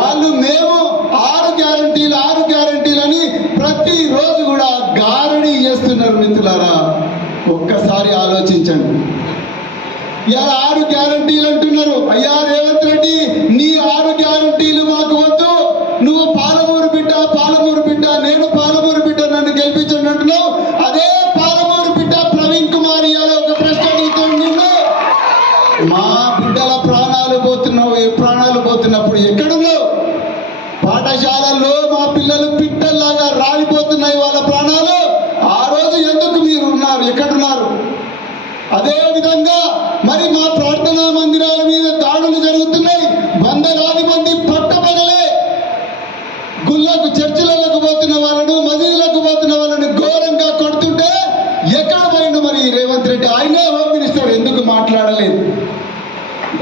వాళ్ళు మేము ఆరు గ్యారంటీలు ఆరు గ్యారంటీలు అని ప్రతి రోజు కూడా గారడీ చేస్తున్నారు మిత్రులారా. ఒక్కసారి ఆలోచించండి. ఇలా ఆరు గ్యారంటీలు అంటున్నారు. అయ్యా రేవంత్ రెడ్డి నీ ఆరు గ్యారంటీలు పాఠశాలల్లో మా పిల్లలు పిట్టల్లాగా రాలిపోతున్నాయి వాళ్ళ ప్రాణాలు. ఆ రోజు ఎందుకు మీరు ఉన్నారు ఎక్కడున్నారు? అదే విధంగా మరి మా ప్రార్థనా మందిరాల మీద దాడులు జరుగుతున్నాయి. వందలాది మంది పట్టపగలే. గుళ్ళకు చర్చిలకు పోతున్న వాళ్ళను మసీదులకు పోతున్న వాళ్ళని ఘోరంగా కొడుతుంటే ఎక్కడ పోయిండు మరి రేవంత్ రెడ్డి? ఆయనే హోమ్ మినిస్టర్ ఎందుకు మాట్లాడలేదు?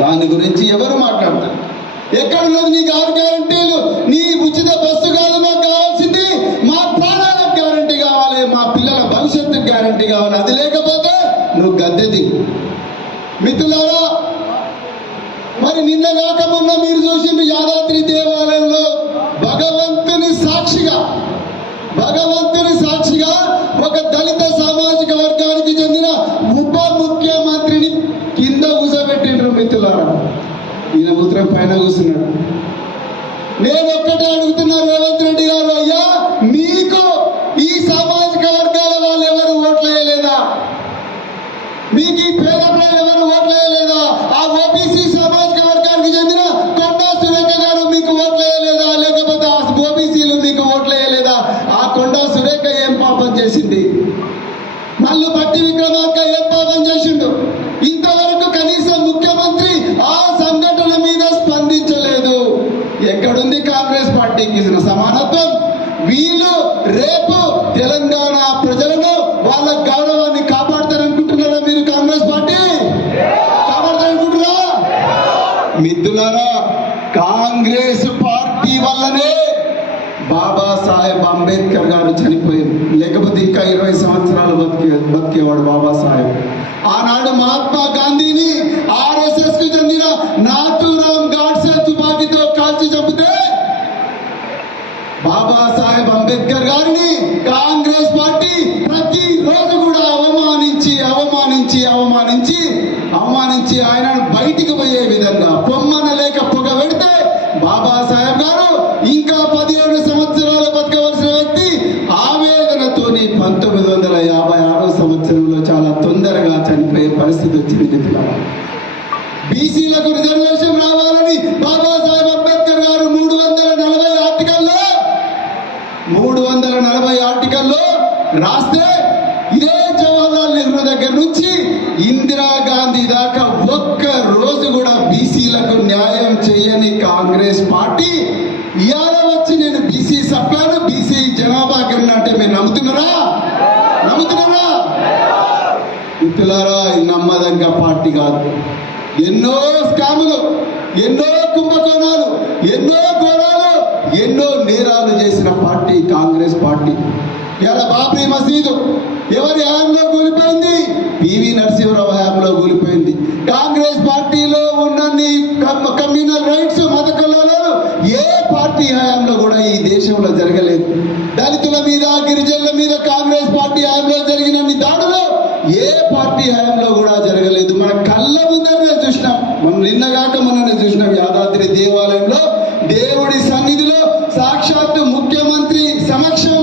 దాని గురించి ఎవరు మాట్లాడతారు? ఎక్కడ ఉన్నది నీకు ఆరు గ్యారంటీలు. నీ ఉచిత బస్సు కాదు మాకు కావాల్సింది మా ప్రాణాలకు గ్యారంటీ కావాలి మా పిల్లల భవిష్యత్తు గ్యారంటీ కావాలి. అది లేకపోతే నువ్వు గద్దెది. మిత్రులారా మరి నిన్న కాక మొన్న మీరు చూసి యాదాద్రి దేవాలయంలో భగవంతుని సాక్షిగా భగవంతుని సాక్షిగా ఒక దళిత సామాజిక వర్గానికి చెందిన ఉప ముఖ్యమంత్రిని కింద కూర్చోబెట్టిండ్రు మిత్రులారా ఈయన ఉత్తరం పైన కూర్చున్నాడు నేను ఒక్కటే అడుగుతున్నా రేవంత్ రెడ్డి గారు అయ్యా మీకు ఈ సామాజిక వర్గాల వాళ్ళు ఎవరు ఓట్లు వేయలేదా? మీకు ఈ పేద ప్రజలు ఎవరు ఓట్లు వేయలేదా? ఆ ఓబీసీ సామాజిక వర్గానికి చెందిన కొండా సురేఖ గారు మీకు ఓట్లు వేయలేదా? లేకపోతే ఆ ఓబీసీలు మీకు ఓట్లు వేయలేదా? ఆ కొండా సురేఖ ఏం పాపం చేసింది? పార్టీకి ఇచ్చిన సమానత్వం వీళ్ళు రేపు తెలంగాణ ప్రజలను వాళ్ళ గౌరవాన్ని కాపాడతారనుకుంటున్నారా మీరు కాంగ్రెస్ పార్టీ? కాపాడతారనుకుంటున్నారా? మిత్రులారా కాంగ్రెస్ పార్టీ వల్లనే బాబాసాహెబ్ అంబేద్కర్ గారు చనిపోయారు. లేకపోతే ఇంకా ఇరవై సంవత్సరాలు బతికే బతికేవాడు బాబాసాహెబ్. ఆనాడు మహాత్మా గాంధీని ఆర్ఎస్ఎస్కు చెందిన నాతూరాం బాబాసాహెబ్ అంబేద్కర్ గారిని కాంగ్రెస్ పార్టీ ప్రతి రోజు కూడా అవమానించి అవమానించి అవమానించి అవమానించి ఆయనను బయటికి పోయే విధంగా పొమ్మన లేక పొగ పెడితే బాబాసాహెబ్ గారు ఇంకా పదిహేడు సంవత్సరాలు బతకవలసిన వ్యక్తి ఆవేదనతోని పంతొమ్మిది వందల యాభై ఆరో సంవత్సరంలో చాలా తొందరగా చనిపోయే పరిస్థితి వచ్చింది. మిత్రులారా బీసీలకు రిజర్వేషన్ రావాలని బాబాసాహెబ్ అంబేద్కర్ గారు మూడు వందల నలభై ఆర్టికల్లో మూడు వందల నలభై ఆర్టికల్లో రాస్తే ఇదే జవహర్లాల్ నెహ్రూ దగ్గర నుంచి ఇందిరా గాంధీ దాకా ఒక్క రోజు కూడా బీసీలకు న్యాయం చేయని కాంగ్రెస్ పార్టీ. ఇవాళ వచ్చి నేను బీసీ చెప్పాను బీసీ జనాభా కింద అంటే మీరు నమ్ముతున్నారా? నమ్ముతున్నారా? మిత్రులారా ఇది నమ్మదగ్గ పార్టీ కాదు. ఎన్నో స్కాములు ఎన్నో కుంభకోణాలు ఎన్నో ఘోరాలు ఎన్నో నేరాలు చేసిన పార్టీ కాంగ్రెస్ పార్టీ. ఇలా బాబ్రీ మసీదు ఎవరి హయాంలో కూలిపోయింది? పివి నరసింహరావు హయాంలో కూలిపోయింది. కాంగ్రెస్ పార్టీలో ఉన్నన్ని కమ్యూనల్ రైట్స్ మత ఏ పార్టీ హయాంలో కూడా ఈ దేశంలో జరగలేదు. దళితుల మీద గిరిజనుల మీద కాంగ్రెస్ పార్టీ హయాంలో జరిగినన్ని దాడులు ఏ పార్టీ హయాంలో కూడా జరగలేదు. మన కళ్ళ ముందరనే చూసినాం. మనం నిన్నగాక మననే చూసినాం యాదాద్రి దేవాలయంలో దేవుడి సన్నిధిలో సాక్షాత్తు ముఖ్యమంత్రి సమక్షం